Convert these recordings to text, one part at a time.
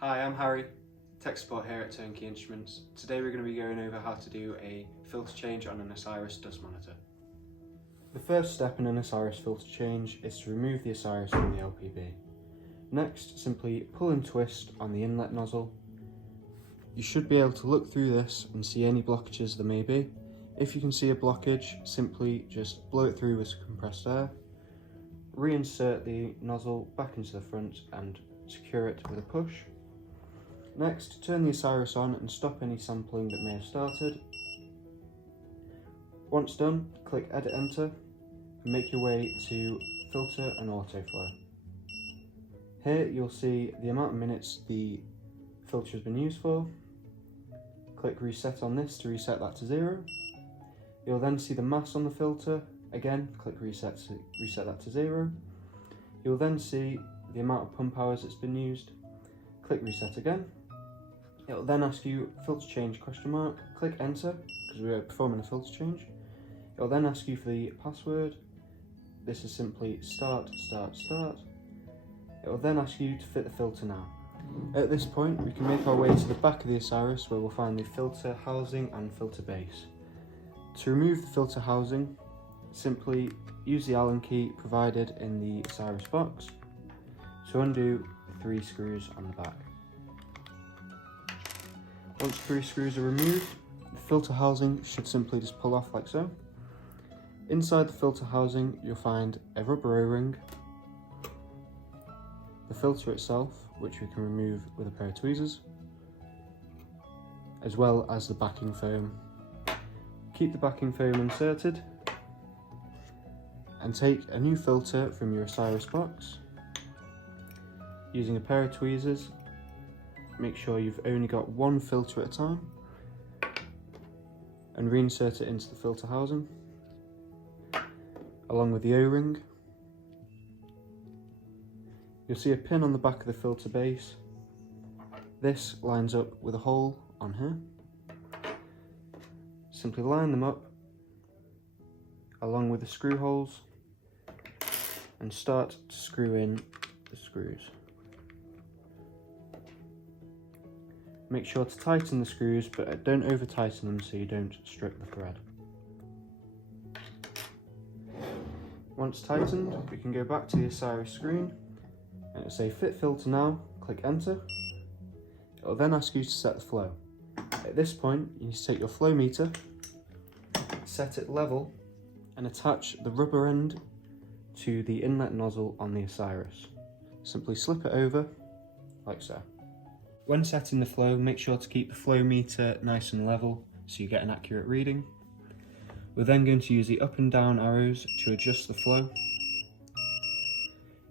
Hi, I'm Harry, tech support here at Turnkey Instruments. Today we're going to be going over how to do a filter change on an Osiris Dust Monitor. The first step in an Osiris filter change is to remove the Osiris from the LPB. Next, simply pull and twist on the inlet nozzle. You should be able to look through this and see any blockages there may be. If you can see a blockage, simply just blow it through with compressed air. Reinsert the nozzle back into the front and secure it with a push. Next, turn the Osiris on and stop any sampling that may have started. Once done, click Edit Enter and make your way to Filter and Autoflow. Here you'll see the amount of minutes the filter has been used for. Click Reset on this to reset that to 0. You'll then see the mass on the filter. Again, click Reset to reset that to 0. You'll then see the amount of pump hours that's been used. Click Reset again. It will then ask you filter change ? Click Enter because we are performing a filter change. It will then ask you for the password. This is simply start. It will then ask you to fit the filter now. At this point, we can make our way to the back of the Osiris where we'll find the filter housing and filter base. To remove the filter housing, simply use the Allen key provided in the Osiris box to undo 3 screws on the back. Once 3 screws are removed, the filter housing should simply just pull off like so. Inside the filter housing, you'll find a rubber O-ring, the filter itself, which we can remove with a pair of tweezers, as well as the backing foam. Keep the backing foam inserted and take a new filter from your Osiris box. Using a pair of tweezers, make sure you've only got one filter at a time and reinsert it into the filter housing along with the O-ring. You'll see a pin on the back of the filter base. This lines up with a hole on here. Simply line them up along with the screw holes and start to screw in the screws. Make sure to tighten the screws, but don't over tighten them so you don't strip the thread. Once tightened, we can go back to the Osiris screen and it'll say Fit Filter Now. Click Enter. It will then ask you to set the flow. At this point, you need to take your flow meter, set it level, and attach the rubber end to the inlet nozzle on the Osiris. Simply slip it over like so. When setting the flow, make sure to keep the flow meter nice and level so you get an accurate reading. We're then going to use the up and down arrows to adjust the flow.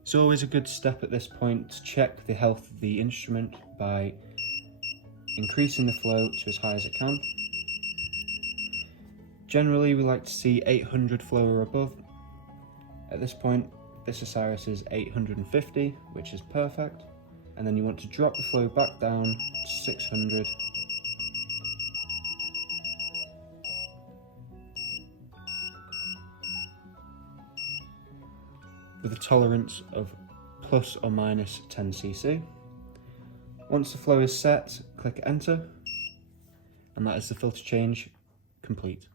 It's always a good step at this point to check the health of the instrument by increasing the flow to as high as it can. Generally, we like to see 800 flow or above. At this point, this Osiris is 850, which is perfect. And then you want to drop the flow back down to 600. With a tolerance of plus or minus 10 cc. Once the flow is set, click Enter, and that is the filter change complete.